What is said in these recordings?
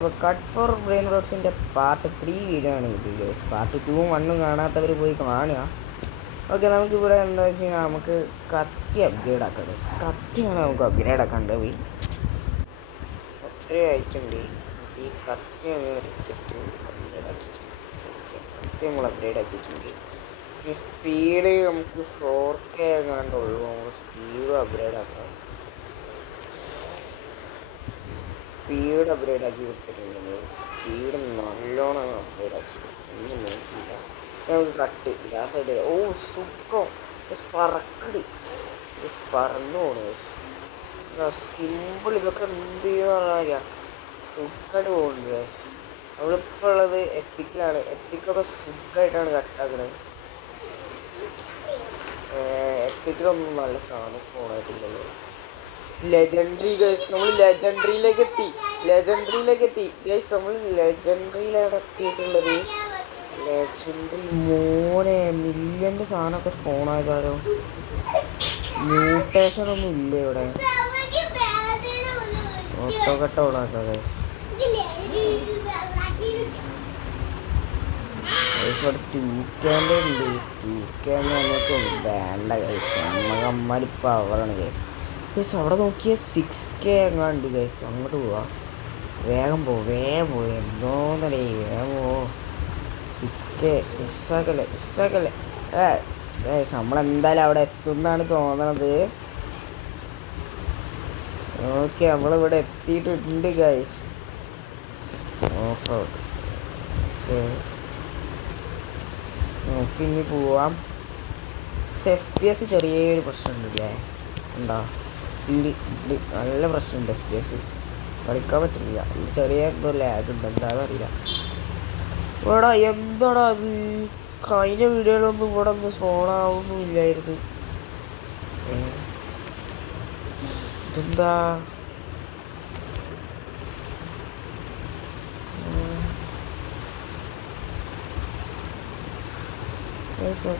അപ്പോൾ cut for brain റോഡ്സിൻ്റെ part 3 video ആണ് ഇത് ഗൈസ്. പാർട്ട് 2ഉം 1ഉം കാണാത്തവർ പോയി കാണുക. ഓക്കെ, നമുക്കിവിടെ എന്താ വെച്ച് കഴിഞ്ഞാൽ നമുക്ക് കത്തി അപ്ഗ്രേഡ് ആക്കാം ഗൈസ്. കത്തിയാണ് നമുക്ക് അപ്ഗ്രേഡ് ആക്കേണ്ടത്. അത്രയും ആയിട്ടുണ്ട്. ഈ കത്തി അങ്ങ് എടുത്തിട്ട് അപ്ഗ്രേഡ് ആക്കിയിട്ടുണ്ട്. ഓക്കെ, കത്തി നമ്മൾ അപ്ഗ്രേഡ് ആക്കിയിട്ടുണ്ട്. ഈ സ്പീഡ് നമുക്ക് 4K എങ്ങാണ്ടുള്ളൂ. നമുക്ക് സ്പീഡ് അപ്ഗ്രേഡ് ആക്കാം. സ്പീഡ് അപ്ഗ്രേഡ് ആക്കി കൊടുത്തിട്ടുണ്ട്. സ്പീഡ് നല്ലോണം അപ്ഗ്രേഡ് ആക്കി ഒന്നും നോക്കിയില്ല. നമുക്ക് കട്ട് ഗ്യാസായിട്ട് സുഖം പറക്കട് പറന്നു പോണു. സിമ്പിൾ. ഇതൊക്കെ എന്ത് ചെയ്യുന്ന സുഖമായിട്ട് പോകുന്നുണ്ട് ഗ്യാസ്. നമ്മളിപ്പോൾ ഉള്ളത് എപ്പിക്കിലാണ്. എപ്പിക്കൊക്കെ സുഖമായിട്ടാണ് കട്ടാക്കുന്നത്. എപ്പിക്കിലൊന്നും നല്ല സാധനം ഫോണായിട്ടില്ലല്ലോ. ലെജൻഡറി ഗൈസ്, നമ്മൾ ലെജൻഡറിയിലേക്ക് എത്തി ഗൈസ്. നമ്മൾ ലെജൻഡറിയിലാണ് എത്തിയിട്ടുള്ളത്. ലെജൻഡറി മോനെ മില്യൻ്റെ സാധനമൊക്കെ സ്പോണായതാരോ. മ്യൂട്ടേഷൻ ഒന്നും ഇല്ല ഇവിടെ. ഓട്ടോ കട്ട ഓണാക്കാം ഗൈസ്. ഇവിടെ 2K ഉണ്ട്. 2K നമുക്ക് വേണ്ട ഗൈസ്. നമുക്ക് അമ്മാരി പവറാണ് ഗൈസ്. ഗൈസ് അവിടെ നോക്കിയാൽ 6K എങ്ങാണ്ട് ഗൈസ്. അങ്ങോട്ട് പോവാ. വേഗം പോ എന്തോന്നല്ലേ. വേഗം പോ. 6K മിസ്സാക്കല്ലേ. ഗൈസ് നമ്മളെന്തായാലും അവിടെ എത്തുന്നാണ് തോന്നണത്. ഓക്കെ, നമ്മളിവിടെ എത്തിയിട്ടുണ്ട് ഗൈസ്. Of out. ഓക്കെ, നമുക്ക് ഇനി പോവാം. FPS ചെറിയൊരു പ്രശ്നമുണ്ടല്ലേ. ഉണ്ടോ? നല്ല പ്രശ്നമുണ്ട്. FPS കളിക്കാൻ പറ്റില്ല. ചെറിയ എന്തോ ലാഗ് ഉണ്ട്. എന്താണെന്നറിയില്ല. ഇവിടെ എന്താടാ അത്? കഴിഞ്ഞ വീഡിയോയിലൊന്നും ഇവിടെ ഒന്നും സ്പോണാവുന്നില്ലായിരുന്നു. ഇതെന്താ?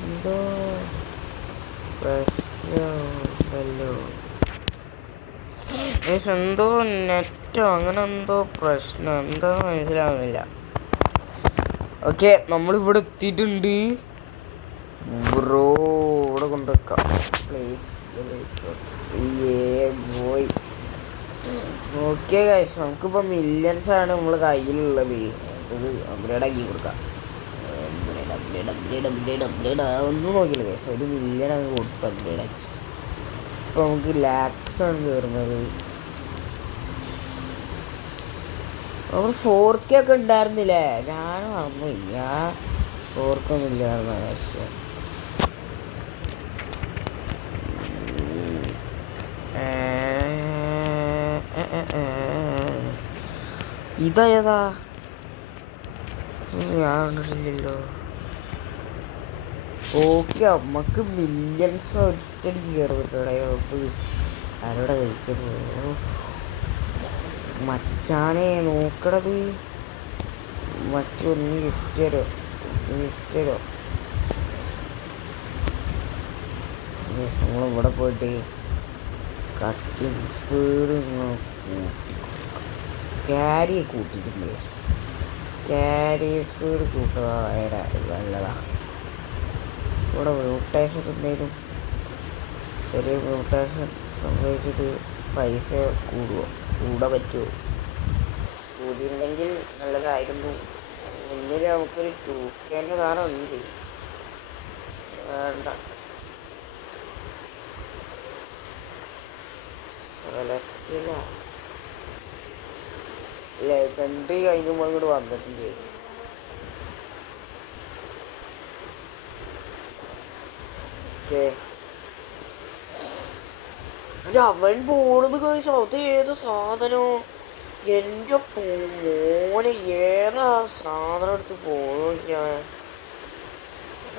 എന്തോ പ്രശ്നമല്ലോ. എന്തോ നെറ്റോ അങ്ങനെ എന്തോ പ്രശ്നം. എന്തോ മനസ്സിലാവുന്നില്ല. ഓക്കെ, നമ്മളിവിടെ എത്തിയിട്ടുണ്ട് ബ്രോ. ഇവിടെ കൊണ്ടുവെക്കാം പ്ലീസ്. പോയി. ഓക്കെ ഗൈസ്, നമുക്കിപ്പോൾ മില്യൺസ് ആണ് നമ്മൾ കയ്യിലുള്ളത്. ഇത് അപ്ഗ്രേഡ് ആക്കി കൊടുക്കാം. അപ്ഗ്രേഡ് ഒന്നും നോക്കില്ല ഗൈസ്. 1 മില്യൺ അങ്ങ് കൊടുത്ത് അപ്ഗ്രേഡ് ആക്കി. ഇപ്പോൾ നമുക്ക് ലാക്സ് ആണ് കയറുന്നത്. നമ്മൾ 4K ഒക്കെ ഉണ്ടായിരുന്നില്ലേ? ഞാൻ മറന്നുപോയി. 4K ഒന്നും ഇല്ലായിരുന്നു ആവശ്യം. ഇതേതാ? ഞാൻ കണ്ടിട്ടില്ലല്ലോ. ഓക്കെ, നമുക്ക് മില്യൺസ് ഒറ്റയടിക്ക് കയറുന്നുണ്ട്. ആരോടെ കഴിക്കുന്നു മച്ചാനെ നോക്കണത്. മറ്റൊന്ന് ഗിഫ്റ്റ് തരോ. നമ്മളിവിടെ പോയിട്ട് കട്ടിങ് സ്പീഡ് ക്യാരി കൂട്ടിയിട്ടുണ്ട്. ക്യാരി സ്പീഡ് കൂട്ടുക നല്ലതാണ്. ഇവിടെ മ്യൂട്ടേഷൻ എന്തെങ്കിലും ചെറിയ മ്യൂട്ടേഷൻ സംഭവിച്ചിട്ട് പൈസ കൂടാൻ പറ്റുമോ? കൂടിയിട്ടുണ്ടെങ്കിൽ നല്ലതായിരുന്നു. മുന്നിൽ നമുക്കൊരു 2Kൻ്റെ സാധനം ഉണ്ട്. വേണ്ട. ലെജൻഡറി കഴിഞ്ഞപ്പോൾ ഇങ്ങോട്ട് വന്നിട്ടുണ്ട്. ഓക്കെ, അവൻ പോണത് കഴിച്ചു. അത് ഏത് സാധനം? എൻ്റെ മോനെ ഏതാ സാധനം എടുത്ത് പോകാൻ?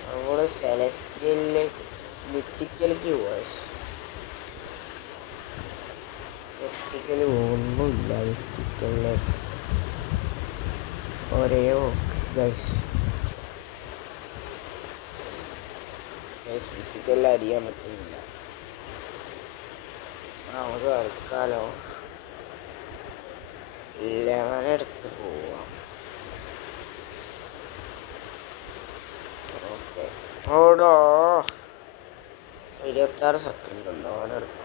നമ്മള് സെലസ്റ്റിയലിലേക്ക് മിത്തിക്കലേക്ക് പോവാ. മിത്തിക്കല് ഒന്നുമില്ല. മിത്തിക്കലിലേക്ക് ഒരേ ഗൈസ്. മിത്തിക്കലിൽ അറിയാൻ പറ്റുന്നില്ല. നമുക്ക് വരക്കാലോ. 11 എടുത്ത് പോവാം. ഓക്കെ, ഓടോ. 26 സെക്കൻഡ് ഉണ്ട്. അവനെടുക്കാം.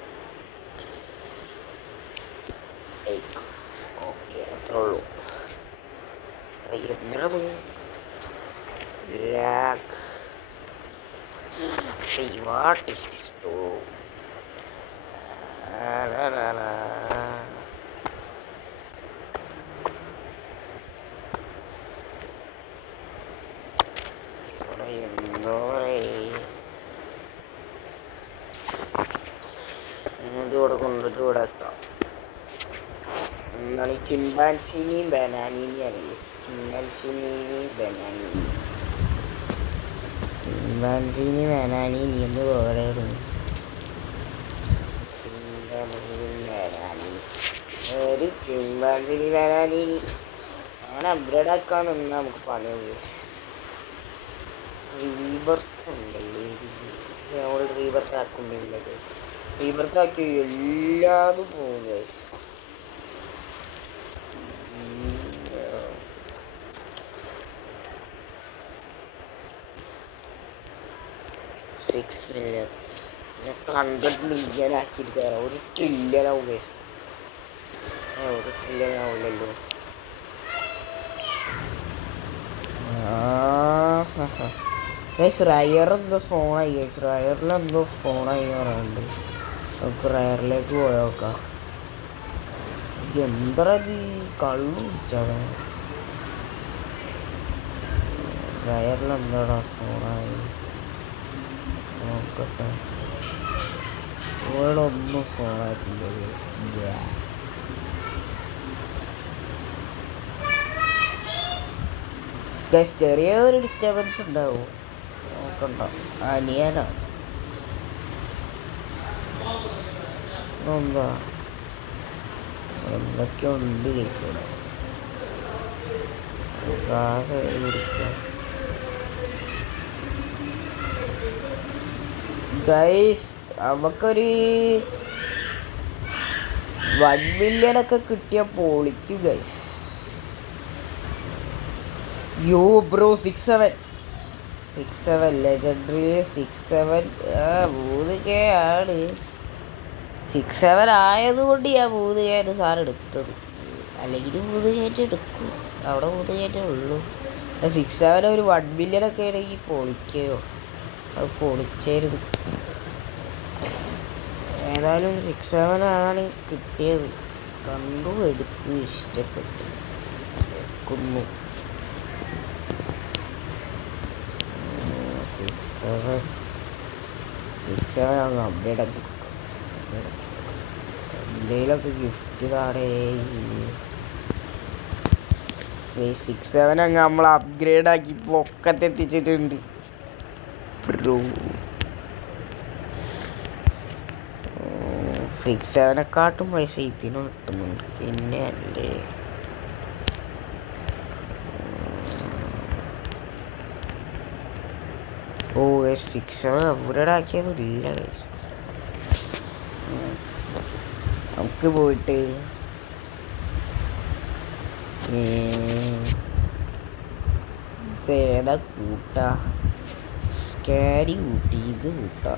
ഓക്കെ, അത്രേ ഉള്ളൂ. എന്നത് ലാഗ്. What is this two? ഇതോടെ കൊണ്ടിട്ട് ഇവിടെ എത്താം. എന്താണ് ഈ ചിമ്പാൻസിനെയും ബനാനീനെയാണ്. ചിമ്പാൻസിനെയും ബനാനീനി ബനാനീനി എന്ന് പോകണേ. ഒരു ചിമ്പാൻസിനി ബനാനീനി അങ്ങനെ അപ്ഗ്രേഡ് ആക്കാൻ നിന്നാൽ നമുക്ക് പണിയുള്ളൂ. റീബർത്ത് ഉണ്ടല്ലേ, നമ്മൾ റീബർത്ത് ആക്കുന്നില്ല. റീബർത്ത് ആക്കി എല്ലാതും പോകും. 6 മില്യൺ 100 മില്യൺ ആക്കിയിട്ട് കയറാം. 1 ട്രില്യൺ ആവും. 1 ട്രില്യൺ ആവില്ലല്ലോ. റയർ എന്തോ സ്പോണായി. റയറിലെന്തോ സ്പോണായി പറയുന്നുണ്ട്. നമുക്ക് റയറിലേക്ക് പോയോക്കാം. എന്താ കള്ളു കുടിച്ചാൽ റയറിലെന്താടാ സ്പോണായി നോക്കട്ടെ. ഇവിടെ ഒന്നും സ്പോണായിട്ടില്ല. ചെറിയൊരു ഡിസ്റ്റർബൻസ് ഉണ്ടാവും. നോക്കണ്ട, അനിയനാണ്. എന്താ എന്തൊക്കെയോ ഉണ്ട് കേസ് ഇവിടെ. ഗൈസ് നമുക്കൊരു 1 മില്യൺ ഒക്കെ കിട്ടിയ പൊളിക്കും ഗൈസ്. യോ ബ്രോ 6-7 ലെജൻഡറി 6-7 3K ആണ്. 6-7 ആയതുകൊണ്ട് ഞാൻ 3K സാധനം എടുത്തത്. അല്ലെങ്കിൽ 3K എടുക്കും. അവിടെ 3K ഉള്ളൂ. 6-7 ഒരു 1 മില്യൺ ഒക്കെ ആണെങ്കിൽ പൊളിക്കയോ. അത് പൊളിച്ചായിരുന്നു. ഏതായാലും 6-7 ആണ് കിട്ടിയത്. കണ്ടു എടുത്തു ഇഷ്ടപ്പെട്ടു വെക്കുന്നു. 6-7 അങ്ങ് അപ്ഡേറ്റ് ആക്കി എന്തെങ്കിലുമൊക്കെ ഗിഫ്റ്റ് താടേ. 6-7 അങ്ങ് നമ്മൾ അപ്ഗ്രേഡ് ആക്കി പൊക്കത്തെത്തിച്ചിട്ടുണ്ട്. 6-7നെക്കാട്ടും പൈസ ഇതിന് കിട്ടുന്നുണ്ട്. പിന്നെ അല്ലേ ഓ 6-7 അപ്ഗ്രേഡ് ആക്കിയതില്ല. നമുക്ക് പോയിട്ട് ഏതാ കൂട്ടാ? ക്യാരി കൂട്ടി, ഇത് കൂട്ടാ.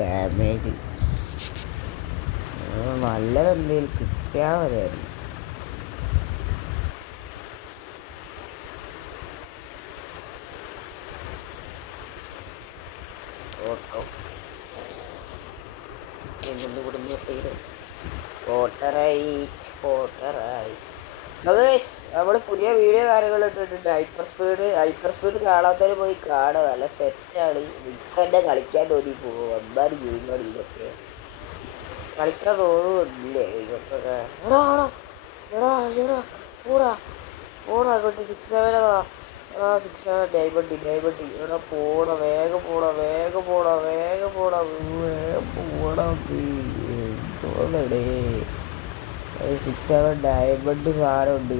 ഡാമേജ് നല്ലതെന്തേലും കിട്ടിയാൽ മതിയായിരുന്നു. ഓട്ടോ എന്തെന്ന് കുടുംബ പേര് നമ്മൾ പുതിയ വീഡിയോ കാര്യങ്ങൾ ഇട്ടിട്ടുണ്ട്. ഹൈപ്പർ സ്പീഡ് കാണാത്തവർ പോയി കാണുക. നല്ല സെറ്റാണ്. നിങ്ങൾക്ക് തന്നെ കളിക്കാൻ തോന്നി പോകും. അമ്മാര് ഗെയിമാണ് ഇതൊക്കെ. കളിക്കാൻ തോന്നുന്നില്ലേ ഇതൊക്കെ? പോടാ അങ്ങോട്ട് 6-7 6-7 ഡൈമണ്ടി എടാ പോടാ. വേഗം പോടാ. തോന്നടേ 6-7 ഡയമണ്ട് സാധനമുണ്ട്.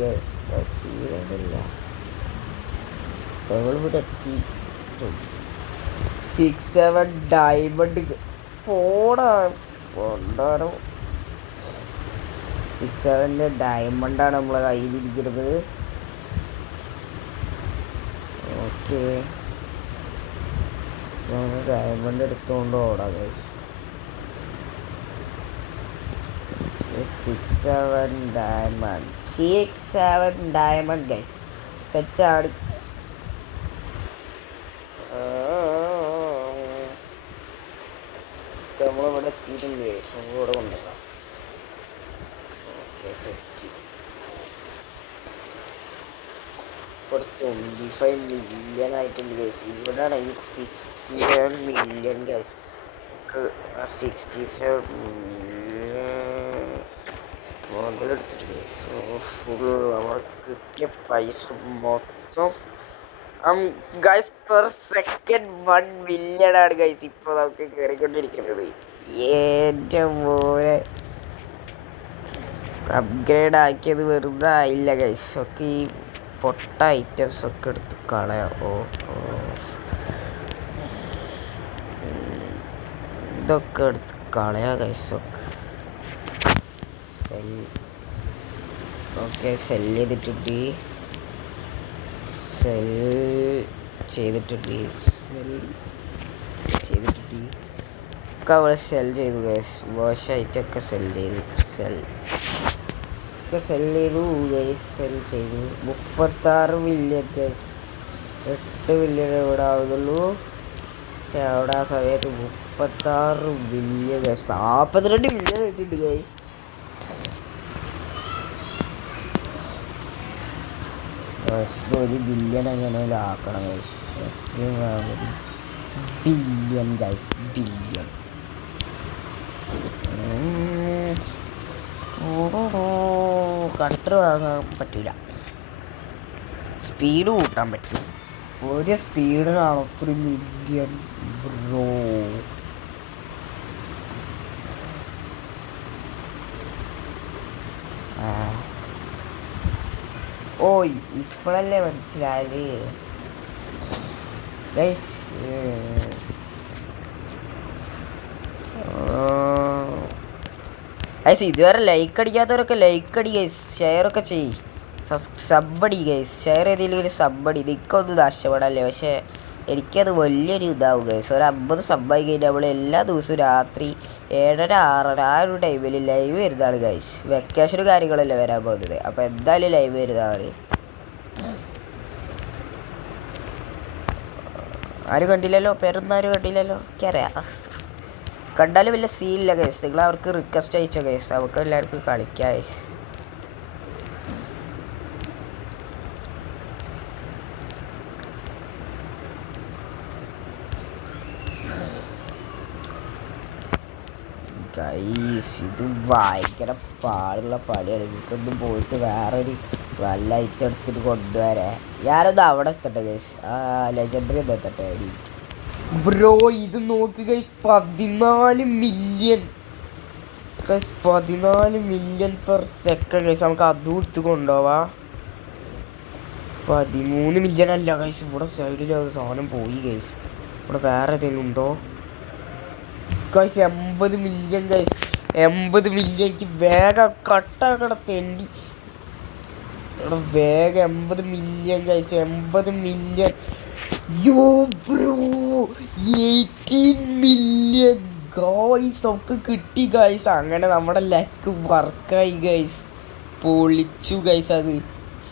സീരിയസല്ല ഇവിടെ എത്തി. 6-7 ഡയമണ്ട് പോടാ കൊണ്ടാരോ. 6-7 ഡയമണ്ടാണ് നമ്മളെ കയ്യിലിരിക്കുന്നത്. ഓക്കെ, ഡയമണ്ട് എടുത്തുകൊണ്ട് ഓടാം ഗൈസ്. 6-7 ഡയമണ്ട്, 6-7 ഡയമണ്ട് ഗൈസ്, സെറ്റാണ്. നമ്മളിവിടെ എത്തിയിട്ടുണ്ട് ഗൈസ്, നമ്മളിവിടെ കൊണ്ടുവരാം. Okay, set. ഇപ്പോൾ 25 മില്യൺ ആയിട്ടുണ്ട് ഗൈസ്. ഇവിടെ ആണെങ്കിൽ 67 മില്യൺ ഗൈസ്. 67 മില്യൺ മുതലെടുത്തിട്ട് ഗൈസ്. ഫുൾ നമ്മൾ കിട്ടിയ പൈസ മൊത്തം ഗൈസ് പെർ സെക്കൻഡ് 1 മില്യൺ ആണ് ഗൈസ് ഇപ്പോൾ നമുക്ക് കയറിക്കൊണ്ടിരിക്കുന്നത്. എൻ്റെ പോലെ അപ്ഗ്രേഡ് ആക്കിയത് വെറുതെ ആയില്ല ഗൈസ്. ഒക്കെ ഈ പൊട്ട ഐറ്റംസ് ഒക്കെ എടുത്ത് കളയാം. ഇതൊക്കെ എടുത്ത് കളയാം ഗൈസ്. ഒക്കെ സെൽ. ഓക്കെ, സെൽ ചെയ്തിട്ടുണ്ട്. സെൽ ചെയ്തിട്ടുണ്ട്. ഒക്കെ അവിടെ സെൽ ചെയ്തു ഗൈസ്. മോശമായിട്ടൊക്കെ സെൽ ചെയ്തു. സെൽ ഗൈസ്, സെൽ ചെയ്തു. 36 മില്യൺ ഗൈസ്. 8 മില്യൺ ഇവിടെ ആവുന്നുള്ളൂ. പക്ഷെ അവിടെ ആ സമയത്ത് 36 മില്യൺ ഗൈസ്. 42 മില്യൺ കിട്ടിയിട്ടുണ്ട് ഗൈസ്. ഒരു ബില്യൺ എങ്ങനെയാലും ആക്കണം ഗൈസ്. എത്രയും ബില്യൺ ഗൈസ്, ബില്യൺ. കട്ടർ വാങ്ങാൻ പറ്റില്ല, സ്പീഡ് കൂട്ടാൻ പറ്റില്ല. ഒരു സ്പീഡിനാണ് 3 മില്യൺ ബ്രോ. ഓ, ഇപ്പോഴല്ലേ മനസ്സിലായത് ഗൈസ്. ഗൈസ്, ഇതുവരെ ലൈക്ക് അടിക്കാത്തവരൊക്കെ ലൈക്ക് അടി ഗൈസ്. ഷെയറൊക്കെ ചെയ്യ്. സബ് അടി ഗൈസ്. ഷെയർ ചെയ്തതിൽ ഒരു സബ് അടി. ഇതൊക്കെ നഷ്ടപ്പെടല്ലേ, പക്ഷേ എനിക്കത് വലിയൊരു ഇതാവും ഗൈസ്. ഒരു 50 സബ്ബായി കഴിഞ്ഞാൽ നമ്മൾ എല്ലാ ദിവസവും രാത്രി 7:30 6:30 ആ ഒരു ടൈമിൽ ലൈവ് വരുന്നതാണ് ഗൈസ്. വെക്കേഷനും കാര്യങ്ങളല്ലേ വരാൻ പോകുന്നത്. അപ്പോൾ എന്തായാലും ലൈവ് വരുന്നതാണ്. ആരും കണ്ടില്ലല്ലോ, പേരൊന്നും കണ്ടില്ലല്ലോ. എനിക്കറിയാം, കണ്ടാലും വലിയ സീനില്ല ഗൈസ്. നിങ്ങൾ അവർക്ക് റിക്വസ്റ്റ് അയച്ചോ ഗൈസ്, അവർക്ക് എല്ലാവർക്കും കളിക്കാം ഗൈസ്. ഗൈസ്, ഇത് ഭയങ്കര പാടുള്ള പണിയാണ്. എനിക്കൊന്നും പോയിട്ട് വേറൊരു നല്ല ഐറ്റം എടുത്തിട്ട് കൊണ്ടുവരാ. ഞാനൊന്ന് അവിടെ എത്തട്ടെ ഗൈസ്. ലെജൻഡറി ഒന്ന് എത്തട്ടെ ബ്രോ. ഇത് നോക്ക് guys, 14 million guys. 14 million per second guys. നമുക്ക് അതും എടുത്ത് കൊണ്ടുപോവാം. 13 മില്യൺ അല്ല ഗൈസ്. ഇവിടെ സൈഡിൽ അത് സാധനം പോയി ഗൈസ്. ഇവിടെ വേറെ ഏതെങ്കിലും ഉണ്ടോ ഗൈസ്? 80 million guys. 80 മില്യൺക്ക് വേഗം കട്ടാക്കണം തെണ്ടി. ഇവിടെ വേഗം 80 മില്യൺ ഗൈസ്. 80 മില്യൺ. യോ ബ്രോ, 18 മില്യൺ ഗൈസ്. നമുക്ക് കിട്ടി ഗൈസ്. അങ്ങനെ നമ്മുടെ ലക്ക് വർക്കായി ഗൈസ്. പൊളിച്ചു ഗൈസ്. അത്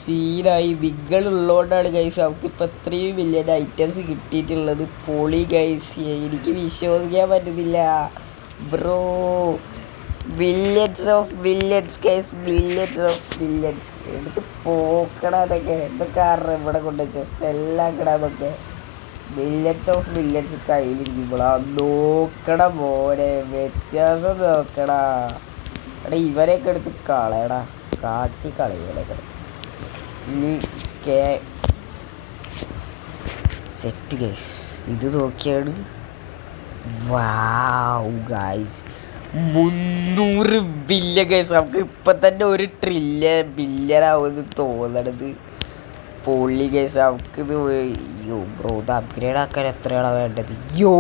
സീനായി. നിങ്ങളുള്ളതുകൊണ്ടാണ് ഗൈസ് നമുക്കിപ്പോൾ 3 മില്യൺ ഐറ്റംസ് കിട്ടിയിട്ടുള്ളത്. പൊളി ഗൈസ്. എനിക്ക് വിശ്വസിക്കാൻ പറ്റുന്നില്ല bro. Billions of billions guys. Billions of billions. എടുത്ത് പോക്കണ അതൊക്കെ. എന്തൊക്കെ കാരണം ഇവിടെ കൊണ്ടുവച്ച സെല്ലാക്കണതൊക്കെ. ബില്യൺസ് ഓഫ് ബില്യൺസ് കയ്യിലിരിക്കുമ്പോഴാ നോക്കണ മോനെ. വ്യത്യാസം നോക്കടാ. എടാ, ഇവരെയൊക്കെ എടുത്ത് കളയടാ. കാട്ടി കളയും ഇവരെയൊക്കെ എടുത്ത്. ഇനി സെറ്റ് ഗൈസ്. ഇത് നോക്കിയാണ്. വാവ് ഗൈസ്, 300 ബില്യൺ ഗൈസ്. നമുക്ക് ഇപ്പം തന്നെ 1 ട്രില്യൺ ബില്യൺ ആവുമെന്ന് തോന്നണത്. പൊള്ളി ഗൈസ്. നമുക്കിത് യോ ബ്രോ, ഇത് അപ്ഗ്രേഡ് ആക്കാൻ എത്രയാണ് വേണ്ടത്? യോ,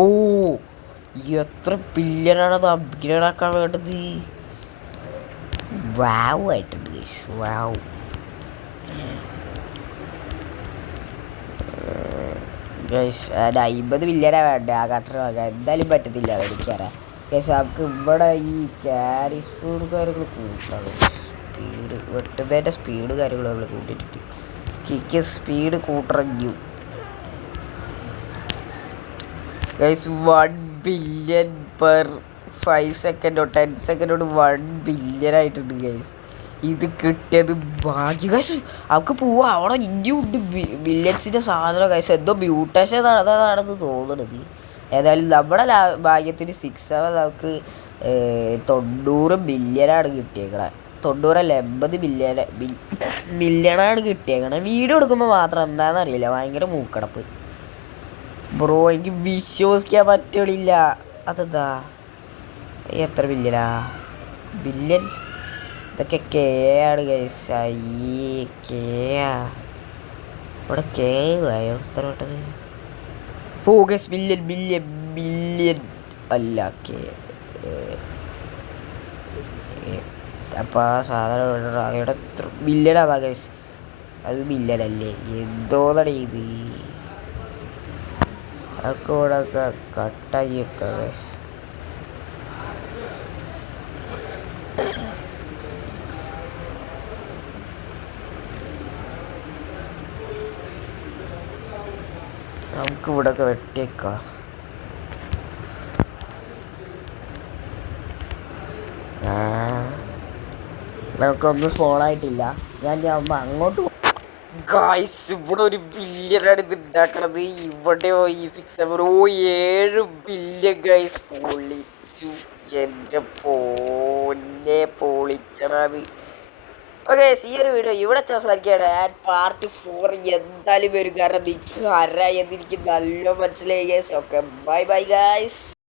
എത്ര ബില്യണാണത് അപ്ഗ്രേഡ് ആക്കാൻ വേണ്ടത്? വാവ് ആയിട്ടുണ്ട് ഗൈസ്. വാവ്. ഗൈസ് അത് 50 ബില്യനാ വേണ്ടേ ആ കട്ടർ വാങ്ങാൻ. എന്തായാലും പറ്റത്തില്ല എനിക്കറിയാം ഗൈസ്. നമുക്ക് ഇവിടെ ഈ ക്യാരി സ്പീഡ് കാര്യങ്ങൾ കൂട്ടാണ്. സ്പീഡ് വെട്ടുന്നതിൻ്റെ സ്പീഡ് കാര്യങ്ങൾ നമ്മൾ കൂട്ടിയിട്ടുണ്ട്. കിക്ക് സ്പീഡ് കൂട്ടറഞ്ഞു ഗൈസ്. 1 ബില്യൺ പെർ 5 സെക്കൻഡോ 10 സെക്കൻഡോട് 1 ബില്യൺ ആയിട്ടുണ്ട് ഗൈസ്. ഇത് കിട്ടിയത് ഭാഗ്യം ഗൈസ്. അവർക്ക് പോവാ. അവിടെ ഇനിയും ഉണ്ട് ബില്യൺസിൻ്റെ സാധനം ഗൈസ്. എന്തോ മ്യൂട്ടേഷൻ നടന്നതാണെന്ന് തോന്നുന്നത്. ഏതായാലും നമ്മുടെ ഭാഗ്യത്തിന് 6 അവർ നമുക്ക് 90 ബില്യനാണ് കിട്ടിയേക്കണേ. 90 80 മില്യണാണ് കിട്ടിയേക്കണേ. വീഡിയോ എടുക്കുമ്പോൾ മാത്രം എന്താണെന്ന് അറിയില്ല, ഭയങ്കര മൂക്കടപ്പ് ബ്രോ. എനിക്ക് വിശ്വസിക്കാൻ പറ്റണില്ല. അതെന്താ എത്ര ബില്യനാ? ബില്യൺ ഇതൊക്കെ കെ ആണ് ഗൈസ്. അയ്യേ കെയാ. ഇവിടെ കെ ആയോ എത്ര പെട്ടത്? ഓ ഗൈസ് ബില്യൺ ബില്യൺ ബില്യൺ അല്ല കെ. അപ്പോൾ ആ സാധനം അവിടെ എത്ര ബില്യണാവാ ഗൈസ്? അത് ബില്യണല്ലേ? എന്തോന്നാണ് ഇത്? അതൊക്കെ ഇവിടെ ഒക്കെ കട്ടാക്കി വെക്കാം ഗൈസ്. നമുക്ക് ഇവിടെ ഒക്കെ വെട്ടിയേക്കാം. നമുക്കൊന്നും സ്പോണായിട്ടില്ല. ഞാൻ അങ്ങോട്ട് ഗായ്സ്. ഇവിടെ ഒരു ബില്യനാണ് ഇത് ഉണ്ടാക്കണത്. ഇവിടെയോ ഈ 6 7 ബില്യൺ ഗൈസ്. പൊളിച്ചു. എൻ്റെ പോന്നെ പൊളിച്ചണത്. ഓക്കെ ഈ ഒരു വീഡിയോ ഇവിടെ സംസാരിക്കുകയാണ്. ആൻഡ് പാർട്ട് 4 എന്തായാലും വരും. കാരണം എനിക്ക് ആരാ എന്നെനിക്ക് നല്ല മനസ്സിലായി guys. Okay bye bye guys.